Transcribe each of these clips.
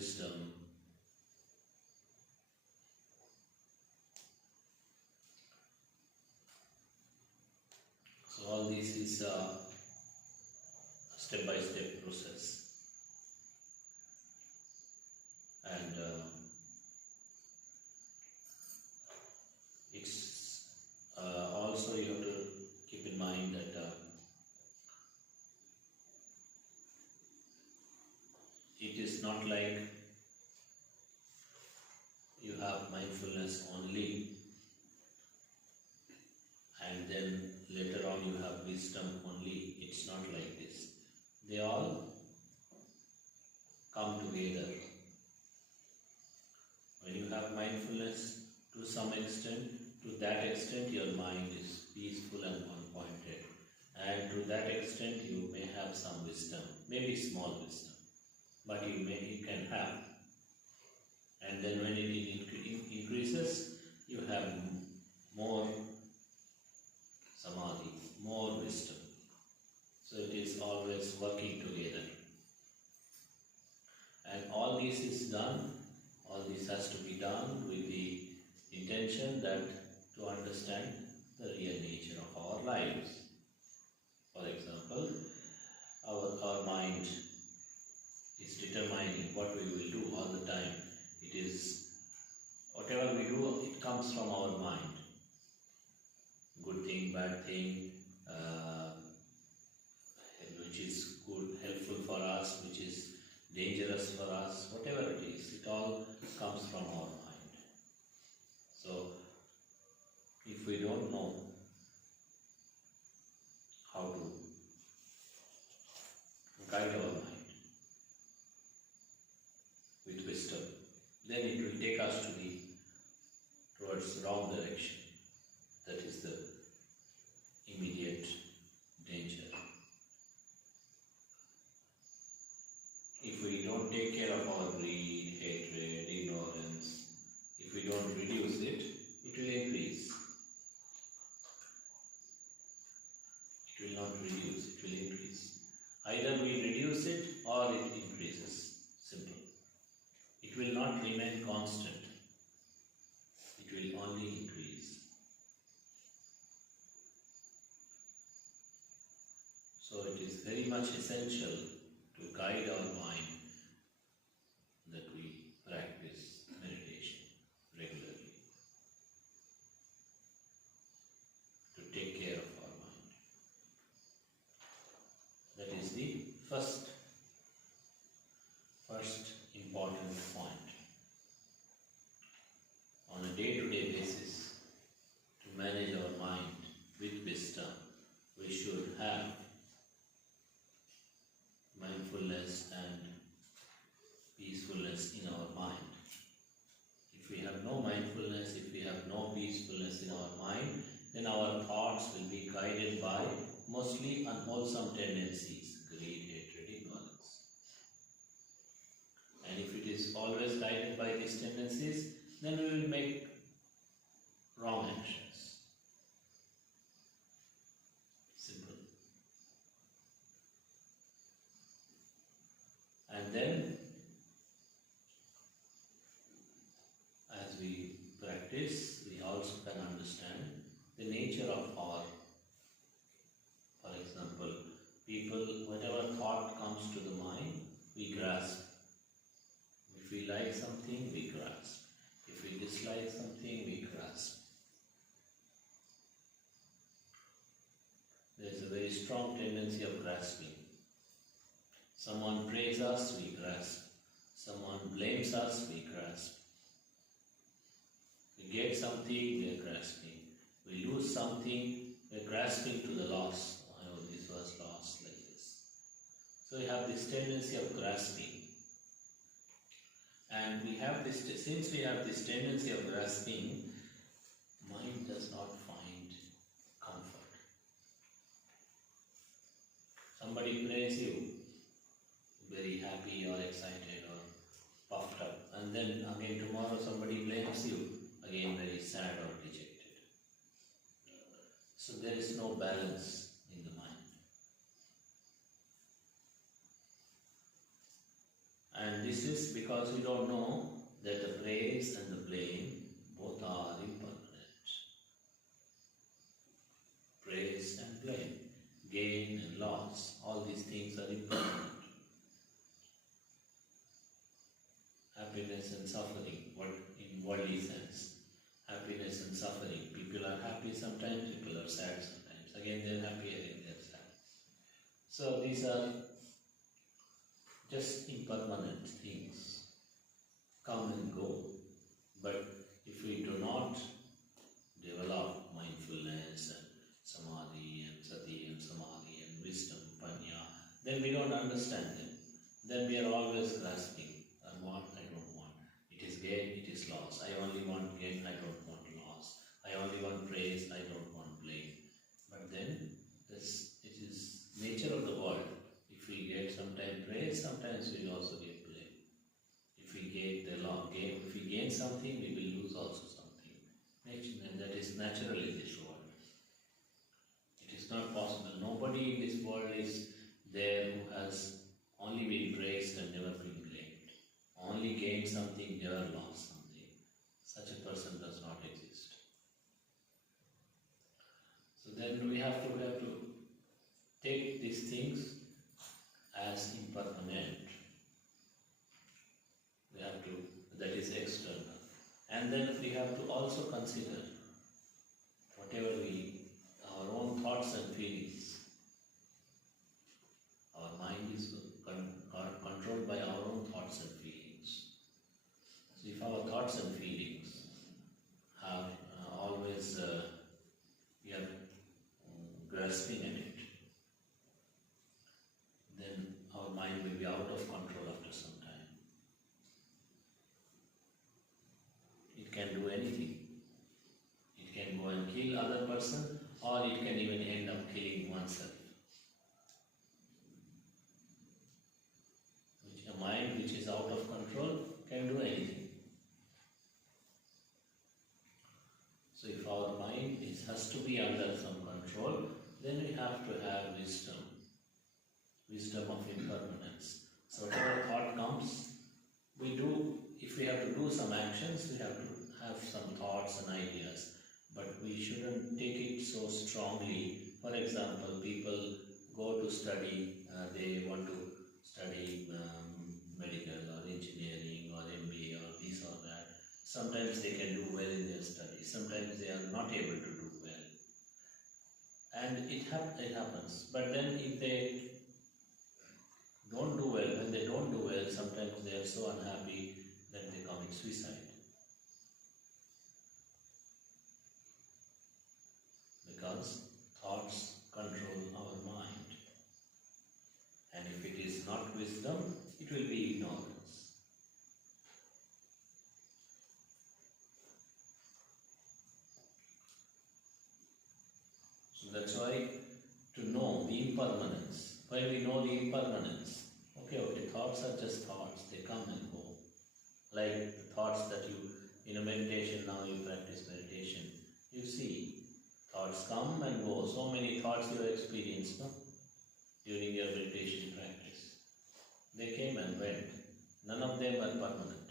wisdom, so all this is a step-by-step process, and it's also you have to keep in mind that it is not like you have mindfulness only and then later on you have wisdom only. It's not like this. They all come together. When you have mindfulness to some extent, to that extent your mind is peaceful and one-pointed. And to that extent you may have some wisdom, maybe small wisdom, but you can have. And then when it increases, you have more samadhi, more wisdom. So it is always working together. And all this is done, all this has to be done with the intention that to understand the real nature of our lives. For example, our mind is determining what we will do all the time. It is, whatever we do, it comes from our mind. Good thing, bad thing, which is good, helpful for us, which is dangerous for us, whatever it is, it all comes from our mind. So, if we don't know how to guide our mind with wisdom, then it will take us towards the wrong direction. That is the immediate danger. If we don't take care of our greed, hatred, ignorance, if we don't reduce it, it will increase. It will not reduce, it will increase. Either we reduce it or it increases. Simple. It will not remain constant. It will only increase. So it is very much essential to guide our mind that we practice meditation regularly, to take care of our mind. That is the first important point. On a day-to-day basis, to manage our mind with wisdom, we should have mindfulness and peacefulness in our mind. If we have no mindfulness, if we have no peacefulness in our mind, then our thoughts will be guided by mostly unwholesome tendencies, greed, hatred, ignorance. And if it is always guided by these tendencies, then we will make wrong actions. Simple. And then, as we practice, we also can understand the nature of our, for example, people, whatever thought comes to the mind, we grasp. If we like something, we grasp. If we dislike something, we grasp. There is a very strong tendency of grasping. Someone praises us, we grasp. Someone blames us, we grasp. We get something, we are grasping. We lose something, we are grasping to the loss. Oh, this was lost like this. So we have this tendency of grasping. And we have this, since we have this tendency of grasping, mind does not find comfort. Somebody praises you, very happy or excited or puffed up, and then again tomorrow somebody blames you, again very sad or dejected. So there is no balance in the mind. And this exist because we don't know that the praise and the blame both are impermanent. Praise and blame, gain and loss, all these things are impermanent. Happiness and suffering, what in worldly sense. Happiness and suffering. People are happy sometimes, people are sad sometimes. Again they are happy, again they are sad. So these are just impermanent things, come and go. But if we do not develop mindfulness and samadhi and sati and samadhi and wisdom, panya, then we don't understand them. Then we are always grasping. I want, I don't want. It is gain, it is loss. I only want gain, I don't want loss. I only want praise, I don't want blame. But then it is nature of the world. If we get sometimes praise, sometimes we also get blame. If we gain something, we will lose also something. That is natural in this world. It is not possible. Nobody in this world is there who has only been praised and never been blamed. Only gained something, never lost something. Such a person does not exist. So then we have to take these things as impermanent. We have to, that is external. And then we have to also consider whatever our own thoughts and feelings. Our mind is controlled by our own thoughts and feelings. So if our thoughts and feelings have always, we are grasping at it, then our mind will be out of control after some time. It can do anything. It can go and kill other person, or it can even end up killing oneself. A mind which is out of control can do anything. So if our mind has to be under some control, then we have to have wisdom. Wisdom of impermanence. So whatever thought comes, we do, if we have to do some actions, we have to have some thoughts and ideas. But we shouldn't take it so strongly. For example, people go to study, they want to study medical or engineering or MBA or this or that. Sometimes they can do well in their studies, sometimes they are not able to do well. And it happens. But then if they don't do well, when they don't do well, sometimes they are so unhappy that they commit suicide. Because thoughts control our mind. And if it is not wisdom, it will be ignorance. So that's why to know the impermanence. When we know the impermanence, okay, thoughts are just thoughts, they come and go. Like the thoughts that in a meditation, now you practice meditation, you see, thoughts come and go. So many thoughts you have experienced, no? During your meditation practice. They came and went. None of them are permanent.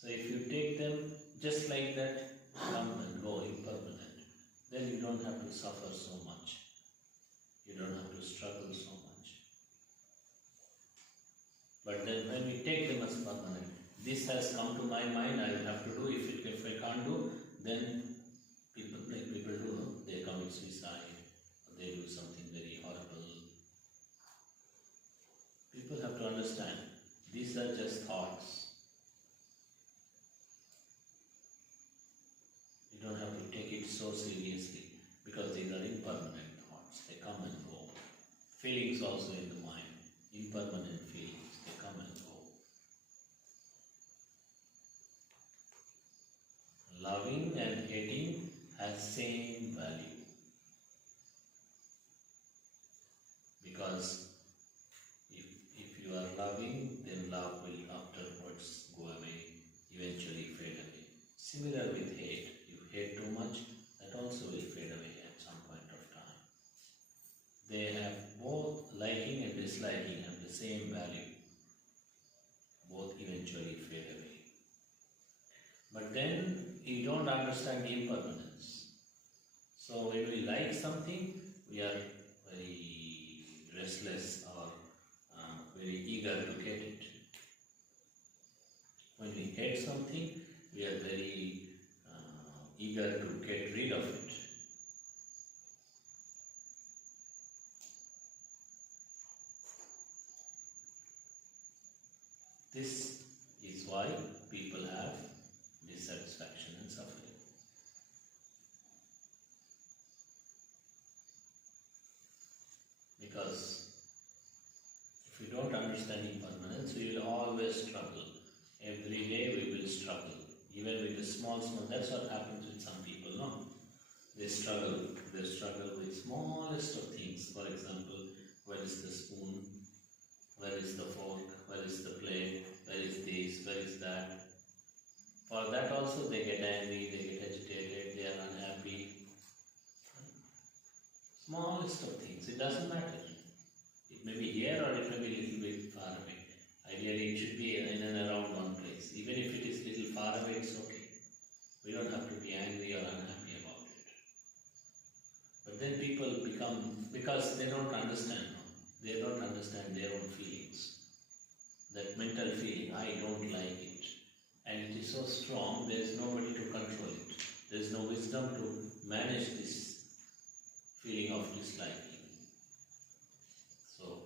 So if you take them just like that, come and go, impermanent, then you don't have to suffer so much. You don't have to struggle so much. But then when we take them as permanent, this has come to my mind, I will have to do. If I can't do, then people do, they commit suicide, or they do something very horrible. People have to understand, these are just thoughts. You don't have to take it so seriously, because these are impermanent thoughts, they come and go. Feelings also in the mind, impermanent feelings, they come and go. Loving and hating has same value. Because if you are loving, then love will afterwards go away, eventually fade away. Similar with hate. You hate too much, that also will fade away at some point of time. They have both liking and disliking have the same you don't understand the impermanence. So when we like something, we are very restless or very eager to get it. When we hate something, we are very eager to get rid of it. This is why people have dissatisfaction and suffering. Because if we don't understand impermanence, we will always struggle. Every day we will struggle. Even with the small, that's what happens with some people, no? They struggle with smallest of things. For example, where is the spoon? Where is the fork? Where is the plate? Where is this? Where is that? For that also they get angry, they get agitated, they are unhappy. Smallest of things, it doesn't matter. It may be here or it may be a little bit far away. Ideally it should be in and around one place. Even if it is a little far away, it's okay. We don't have to be angry or unhappy about it. But then people become, because they don't understand, they don't understand their own feelings. That mental feeling, I don't like it. And it is so strong, there is nobody to control it. There is no wisdom to manage this feeling of disliking. So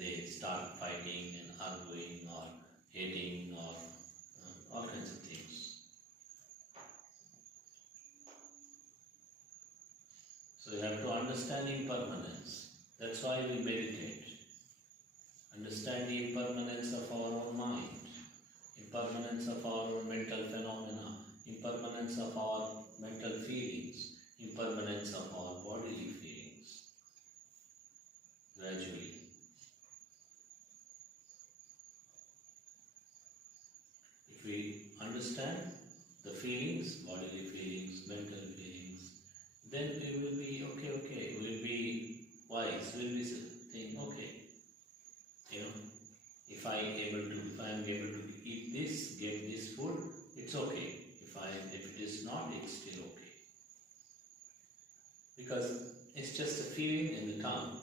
they start fighting and arguing or hating or all kinds of things. So you have to understand impermanence. That's why we meditate. Understand the impermanence of our own mind, impermanence of our own mental phenomena, impermanence of our mental feelings, impermanence of our bodily feelings. Gradually. If we understand the feelings, bodily feelings, mental feelings, then we will be okay. We will be wise. We will be saying, okay, if I am able to eat this, get this food, it's okay. If it is not, it's still okay. Because it's just a feeling in the tongue,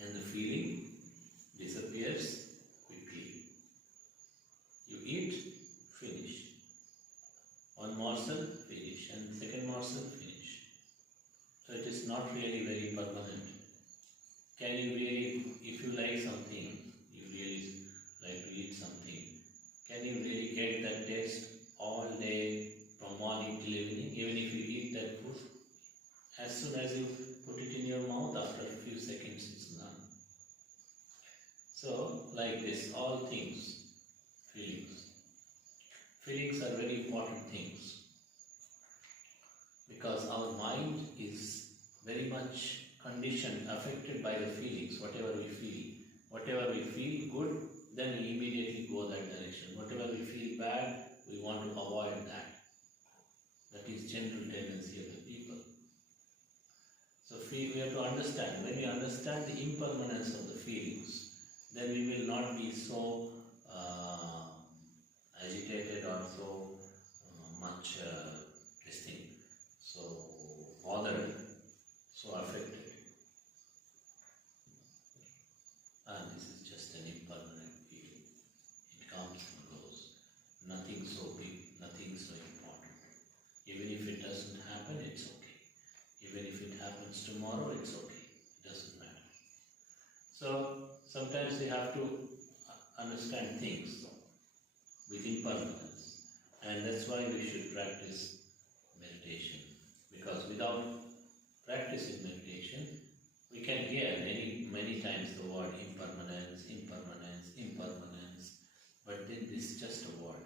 and the feeling disappears quickly. You eat, finish. One morsel, finish, and second morsel, finish. So it is not really very permanent. Can you really, if you like something, you really like to eat something, can you really get that taste all day from morning till evening? Even if you eat that food, as soon as you put it in your mouth, after a few seconds it's gone. So, like this, all things, feelings. Feelings are very important things, because our mind is very much conditioned, affected by the feelings, whatever we feel. Whatever we feel good, then we immediately go that direction. Whatever we feel bad, we want to avoid that. That is general tendency of the people. So we have to understand. When we understand the impermanence of the feelings, then we will not be so agitated or so much so bothered, so affected. And this is just an impermanent feeling. It comes and goes. Nothing so big, nothing so important. Even if it doesn't happen, it's okay. Even if it happens tomorrow, it's okay. It doesn't matter. So sometimes we have to understand things with impermanence. And that's why we should practice meditation. Because without practicing meditation, we can hear many times the word impermanence, impermanence, impermanence, but then this is just a word.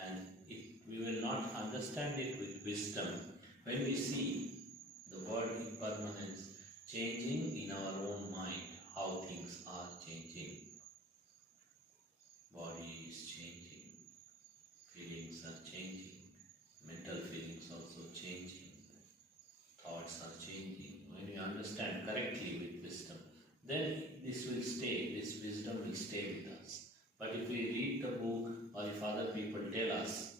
And if we will not understand it with wisdom, when we see the word impermanence changing in our own mind, how things are changing. Body is changing, feelings are changing, mental feelings also changing, thoughts are changing. When we understand correctly with wisdom, then this will stay, this wisdom will stay with us. But if we read the book or if other people tell us,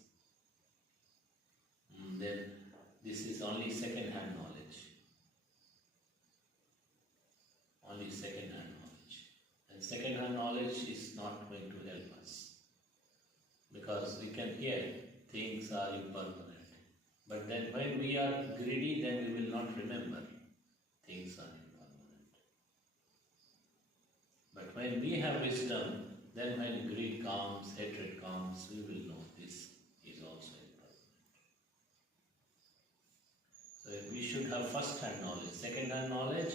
this is only second-hand knowledge. Only second-hand knowledge. And second-hand knowledge is not going to help us. Because we can hear things are impermanent. But then when we are greedy, then we will not remember things are impermanent. But when we have wisdom, then when greed comes, hatred comes, we will know this is also impermanent. So we should have first-hand knowledge. Second-hand knowledge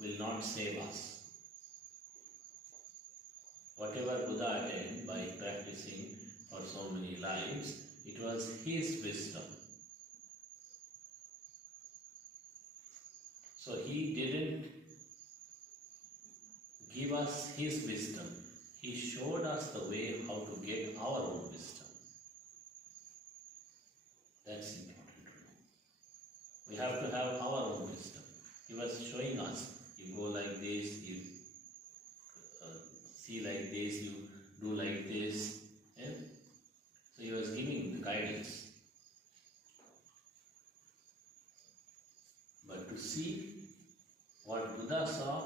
will not save us. Whatever Buddha attained by practicing for so many lives, it was his wisdom. So he didn't give us his wisdom. He showed us the way how to get our own wisdom. That's important to know. We have to have our own wisdom. He was showing us, you go like this, you see like this, you do like this. Yeah? So he was giving the guidance. But to see what Buddha saw,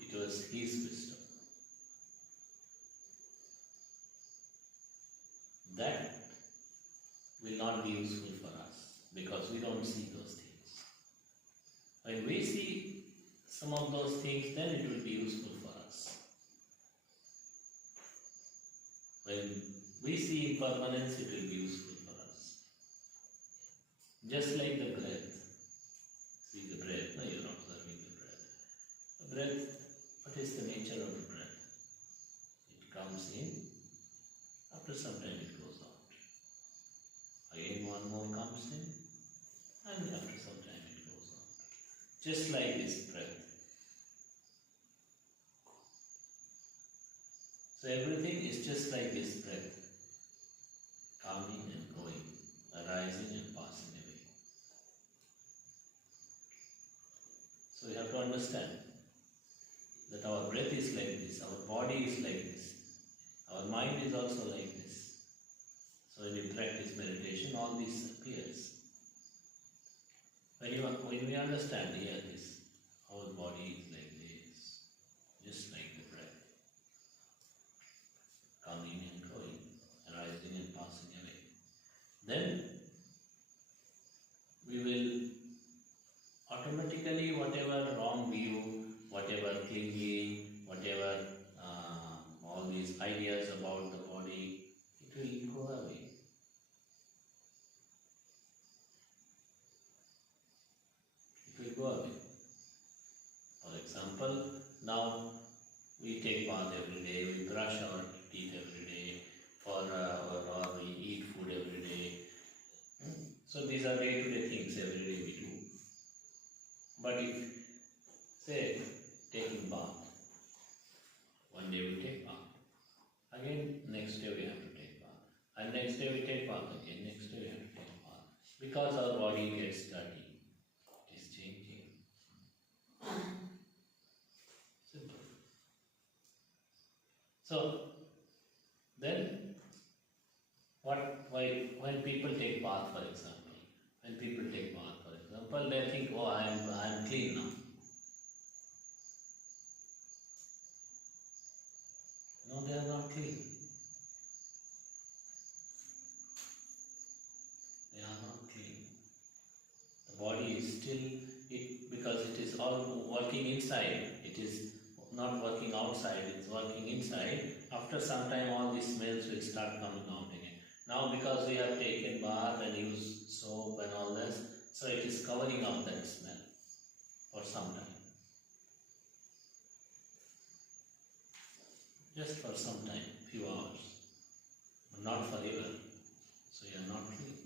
it was his wisdom. That will not be useful for us because we don't see those things. When we see some of those things, then it will be useful for us. When we see impermanence, it will be useful for us. Just like the breath. See the breath, no, you're observing the breath. The breath, what is the nature of the breath? It comes in, after some time it goes out. Again one more comes in, and after some time it goes out. Just like this breath. So everything is just like this breath. Coming and going, arising and passing away. So we have to understand that our breath is like this, our body is like this, our mind is also like this. So when you practice meditation, all this appears. When we understand here this, our body is like this, just like the breath, coming and going, arising and passing away. Then we will automatically, whatever wrong view, whatever clinging, whatever all these ideas about the body, it will go away. It will go away. For example, now we take bath every day, we brush our teeth every day, or we eat food every day. So these are day-to-day things every day we do. But if, say, taking bath, one day we take bath, again next day we have to take bath, and next day we take bath again, next day we have to take bath, because our body gets dirty. It is changing. Simple. So then, when people take bath, for example, they think, oh, I am clean now. No, they are not clean. They are not clean. The body is still, because it is all working inside. It is not working outside, it's working inside. After some time, all these smells will start coming out again. Now, because we have taken bath and used soap and all this, so it is covering up that smell for some time. Just for some time, few hours, but not forever. So you are not clean.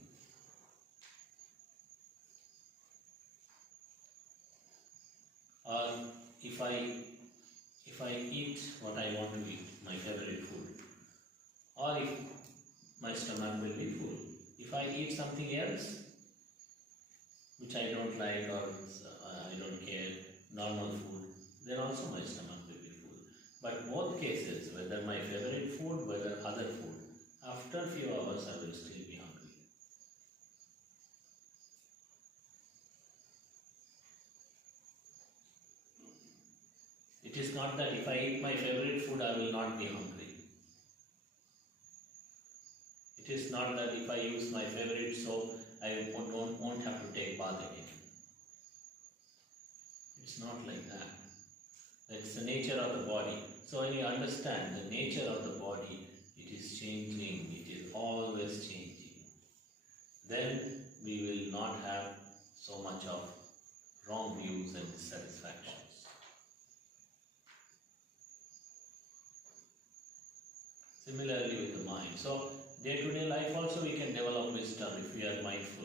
Or if I eat what I want to eat, my favorite food, or if my stomach will be full. If I eat something else, which I don't like or I don't care, normal food, then also my stomach will be full. But both cases, whether my favorite food, whether other food, after a few hours I will still be hungry. is not that if I eat my favorite food, I will not be hungry. It is not that if I use my favorite soap, I won't have to take bath again. It's not like that. That's the nature of the body. So when you understand the nature of the body, it is changing, it is always changing. Then we will not have so much of wrong views and dissatisfactions. Similarly with the mind. So day-to-day life also we can develop wisdom if we are mindful.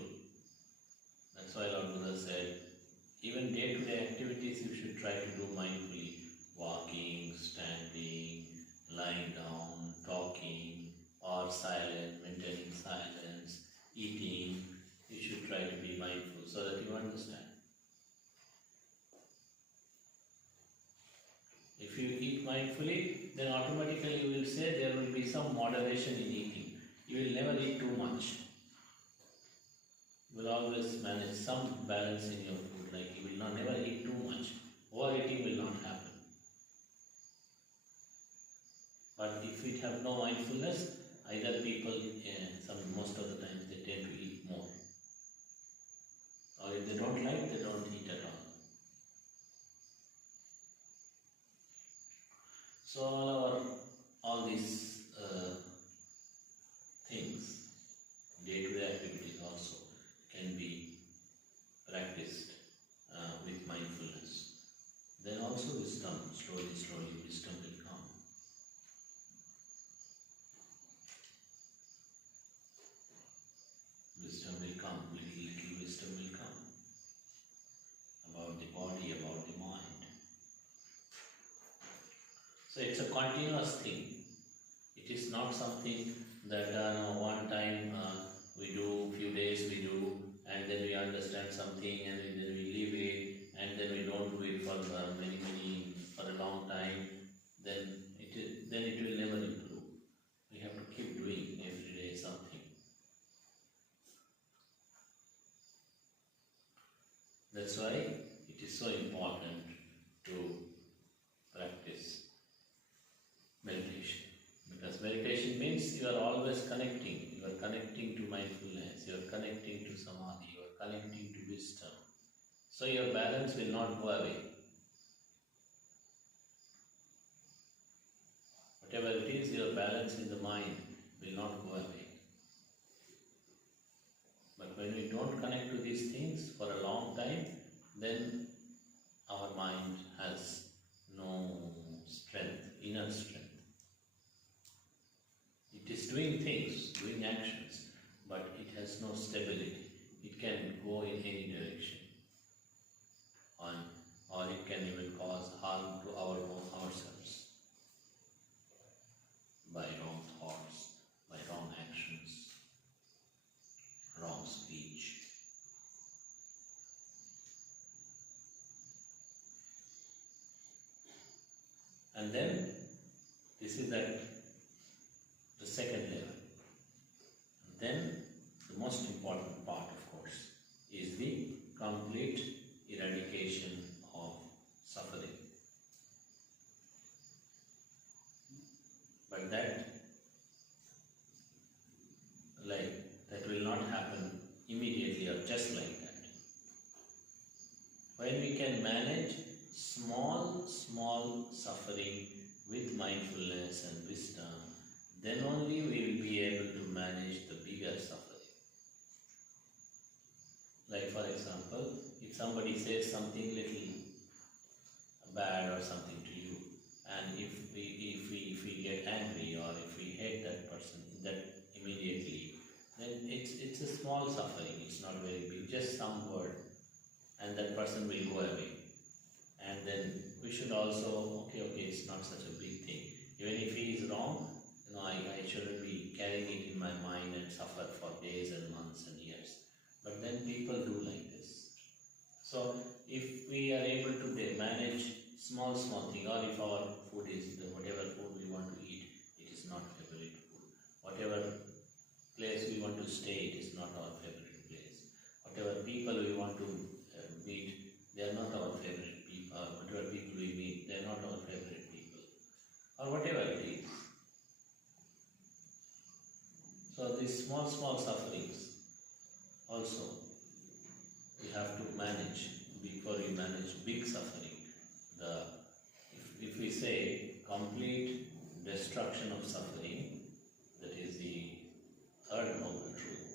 That's why Lord Buddha said, even day-to-day activities you should try to do mindfully. Walking, standing, lying down, talking, or silent, maintaining silence, eating. You should try to be mindful so that you understand. If you eat mindfully, then automatically you will say there will be some moderation in eating. You will never eat too much. You will always manage some balance in your food, like you will never eat too much. Overeating will not happen. But if we have no mindfulness, either people, most of the times they tend to eat more. Or if they don't like, they don't eat at all. So all these things, day-to-day activities also can be practiced with mindfulness. Then also wisdom, slowly wisdom will come. Wisdom will come, little wisdom will come about the body, about the mind. So it's a continuous thing. It is not something that one time we do, few days we do, and then we understand something and then we leave it, and then we don't do it for for a long time. Then it will never improve. We have to keep doing every day something. That's why it is so important to practice meditation. Because meditation means you are always connecting. You are connecting to mindfulness. You are connecting to samadhi. You are connecting to wisdom. So your balance will not go away. Whatever it is, your balance in the mind will not go away. But when we don't connect to these things for a long time, then our mind has no strength, inner strength. It is doing things, doing actions, but it has no stability. It can go in any direction. Or it can even cause harm to ourselves by wrong thoughts, by wrong actions, wrong speech. And then this is the second level. Then the most important part, of course, is the complete eradication of suffering. But that will not happen immediately or just like that. When we can manage small suffering with mindfulness and wisdom, then only we will be able to manage the bigger suffering. Like for example, if somebody says something little bad or something to you, and if we get angry or if we hate that person that immediately, then it's a small suffering. It's not very big, just some word, and that person will go away. And then we should also, okay, it's not such a big thing. Even if he is wrong, I shouldn't be carrying it in my mind and suffer for days and months and years. But then people do like this. So if we are able to manage small thing, or if our food is whatever food we want to eat, it is not favorite food. Whatever place we want to stay, it is not our favorite place. Whatever people we want to meet, they are not our favorite people. Whatever people we meet, they are not our favorite these small sufferings also we have to manage before we manage big suffering. If we say complete destruction of suffering, that is the third noble truth.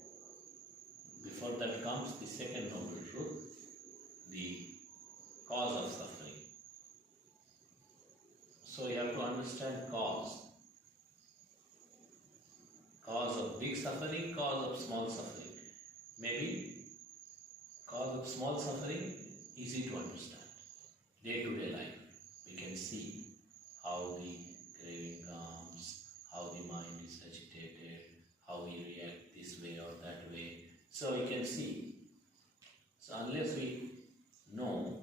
Before that comes the second noble truth, the cause of suffering. So you have to understand cause. Cause of big suffering, cause of small suffering. Maybe cause of small suffering, easy to understand. Day-to-day life, we can see how the craving comes, how the mind is agitated, how we react this way or that way. So we can see. So unless we know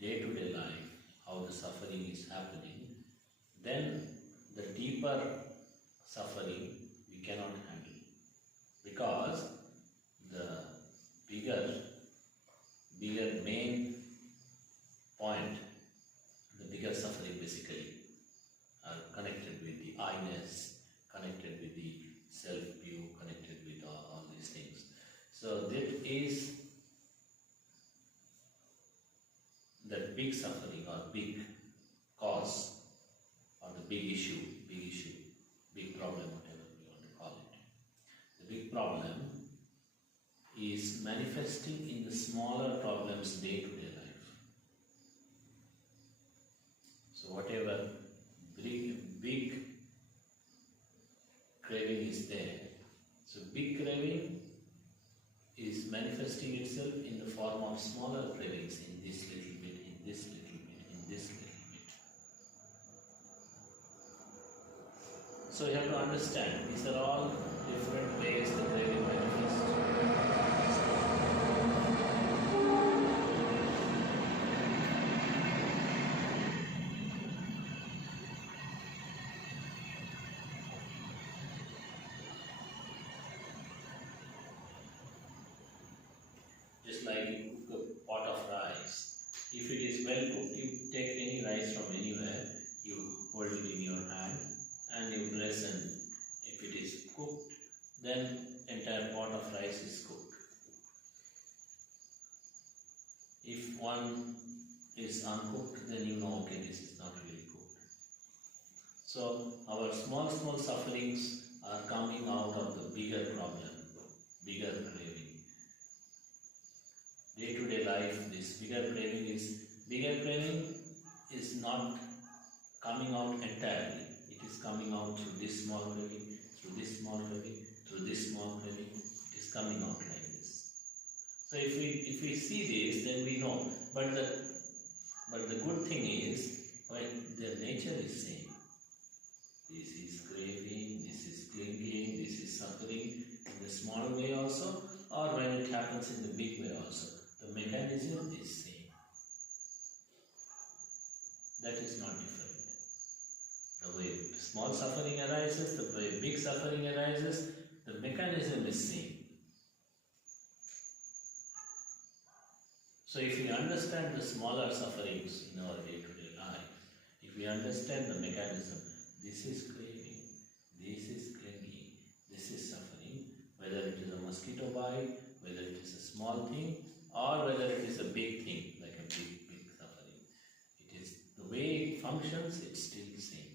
day-to-day life, how the suffering is happening, then the deeper suffering we cannot handle. Because the bigger main point, the bigger suffering basically are connected with the I-ness, connected with the self-view, connected with all these things. So that is that big suffering or big cause or the big issue, big problem, whatever you want to call it. The big problem is manifesting in the smaller problems day-to-day life. So whatever big craving is there, so big craving is manifesting itself in the form of smaller cravings in this little bit, in this little bit, in this little bit. So you have to understand, these are all different ways the craving manifests. Just like you cook a pot of rice. If it is well cooked, you take any rice from anywhere, you hold it in your hand and you press, and if it is cooked, then entire pot of rice is cooked. If one is uncooked, then you know, okay, this is not really cooked. So our small sufferings are coming out of the bigger problem, bigger craving. Day-to-day life, this bigger craving is not coming out entirely. It is coming out through this small craving, through this small craving, through this small craving. It is coming out like this. So if we see this, then we know. But the good thing is, when their nature is same. This is craving, this is clinging, this is suffering in the small way also, or when it happens in the big way also. The mechanism is same. That is not different. The way small suffering arises, the way big suffering arises, the mechanism is same. So if we understand the smaller sufferings in our day-to-day life, if we understand the mechanism, this is craving, this is clinging, this is suffering, whether it is a mosquito bite, whether it is a small thing, or whether it is a big thing, like a big suffering. It is the way it functions, it's still the same.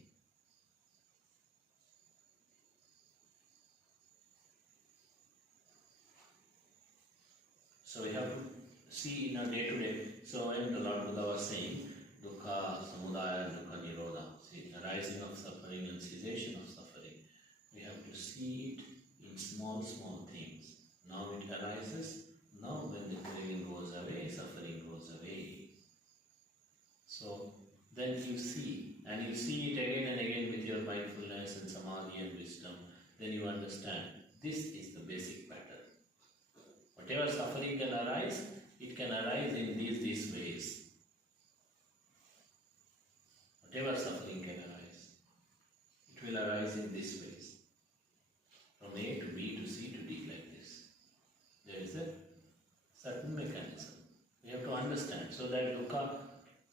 So we have to see in our day-to-day. So when the Lord Buddha was saying, dukkha, samudaya, dukkha, nirodha, see, arising of suffering and cessation of suffering, we have to see it in small things. Now it arises. Now when the craving goes away, suffering goes away. So then you see, and you see it again and again with your mindfulness and samadhi and wisdom, then you understand this is the basic pattern. Whatever suffering can arise, it can arise in these ways. Whatever suffering can arise, it will arise in these ways. From A to B to C to D, like this. There is a certain mechanism. We have to understand. So that dukkha,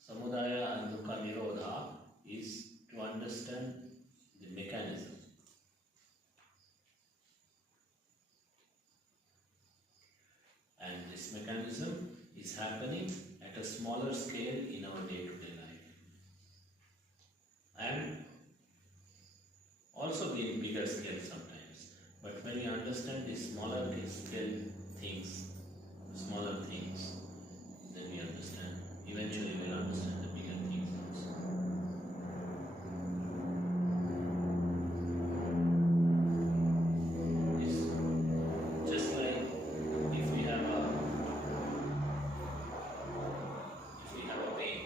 samudaya and dukkha nirodha is to understand the mechanism. this mechanism is happening at a smaller scale in our day-to-day life, and also in bigger scale sometimes. But when you understand the smaller scale things, then we understand. Eventually, we'll understand the bigger things also. It's just like if we have a pain.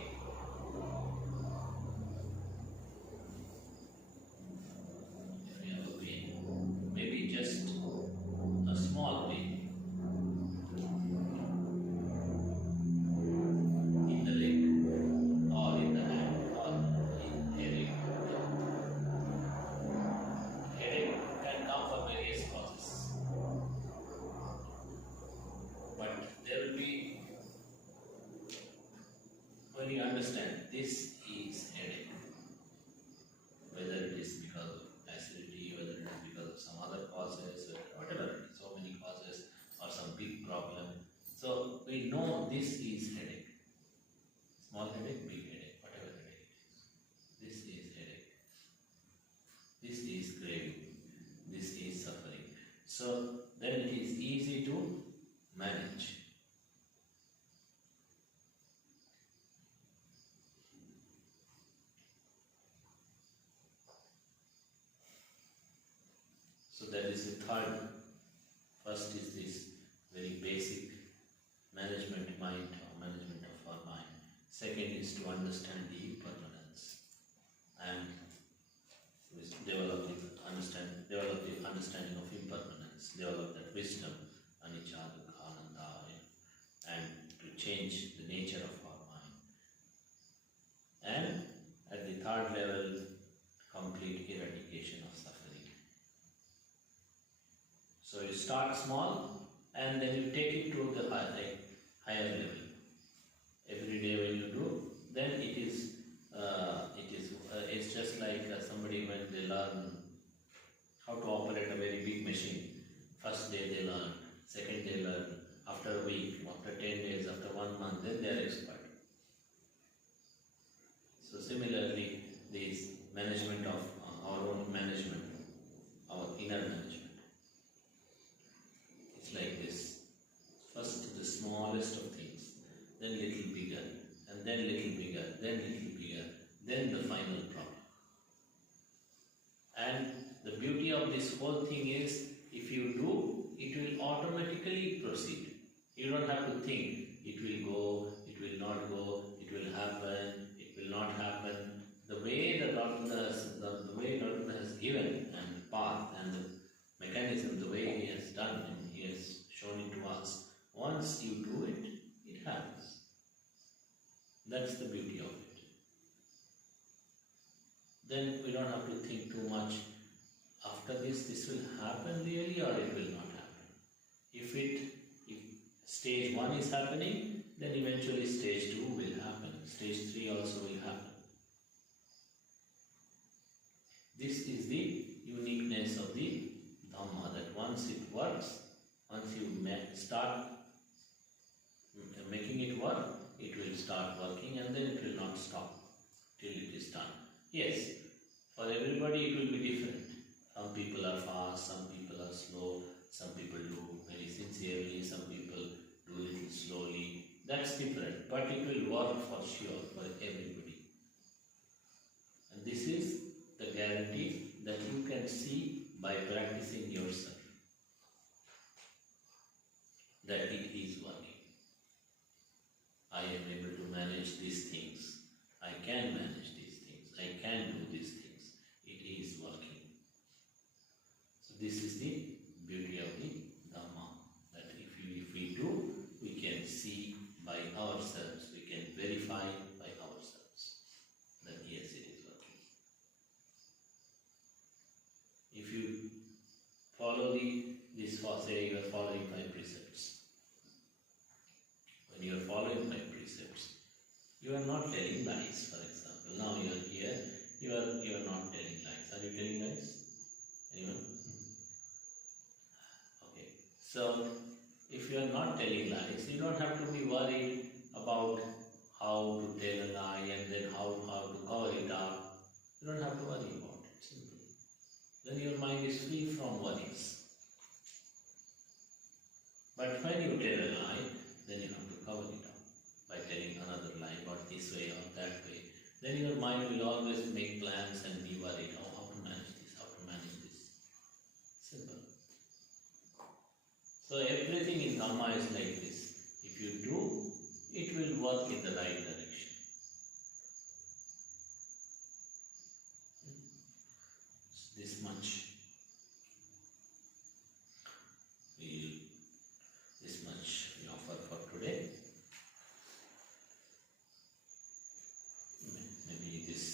If we have a pain, maybe just a small pain in the leg or in the hand or in headache. Headache can come from various causes, but there will be, when you understand this is headache, whether it is because of acidity, whether it is because of some other causes, whatever it is, so many causes or some big problem. So we know this is headache. Small headache, big headache, whatever headache it is. This is headache. This is craving. This is suffering. So then it is easy to manage. So that is the third. First is this very basic management mind or management of our mind. Second is to understand the impermanence and develop the understanding of impermanence, develop that wisdom, anicca, dukkha, ananda, and to change the nature of our mind. And at the third level, complete eradication of suffering. So you start small and then you take it to the higher level. Every day when you do, then it's just like somebody when they learn how to operate a very big machine. First day they learn, second day learn, after a week, after 10 days, after 1 month, then they are expert. So similarly, this management of our own management, our inner management, it's like this. First the smallest of things, then little bigger, and then little bigger, then little bigger, then the final problem. And the beauty of this whole thing is, if you do, it will automatically proceed. You don't have to think, it will go, it will not go, it will happen, it will not happen. The way the Lord has given and path and the mechanism, the way He has done and He has shown it to us, once you do it, it happens. That's the beauty of it. Then we don't have to think too much. After this will happen really or it will not happen. If stage 1 is happening, then eventually stage 2 will happen. Stage 3 also will happen. This is the uniqueness of the Dhamma, that once it works, once you start making it work, it will start working and then it will not stop till it is done. Yes, for everybody it will be different. Some people are fast, some people are slow, some people do very sincerely, some people do a little slowly. That's different, but it will work for sure for everybody. And this is the guarantee that you can see by practicing yourself, that it is working. I am able to manage these things. I can manage these things. I can do these things. It is working. So this is the beauty of the Dhamma, that if we do, we can see by ourselves, we can verify by ourselves that yes, it is working. If you follow this for say you are following 5 precepts. When you are following 5 precepts, you are not telling lies, for example. if you are not telling lies, you don't have to be worried about how to tell a lie and then how to cover it up. You don't have to worry about it. Simple. Then your mind is free from worries. But when you tell a lie, then you have to cover it up by telling another lie, or this way or that way. Then your mind will always make plans and be worried, oh, how to manage this, how to manage this. Simple. So everything in Dhamma is like this. If you do, it will work in the right direction. This much. This much we offer for today. Maybe this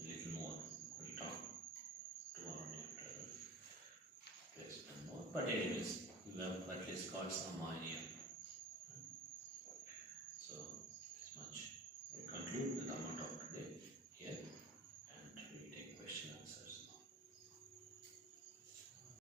a little more. We'll talk tomorrow after to explain more. But anyways, you have at least got some idea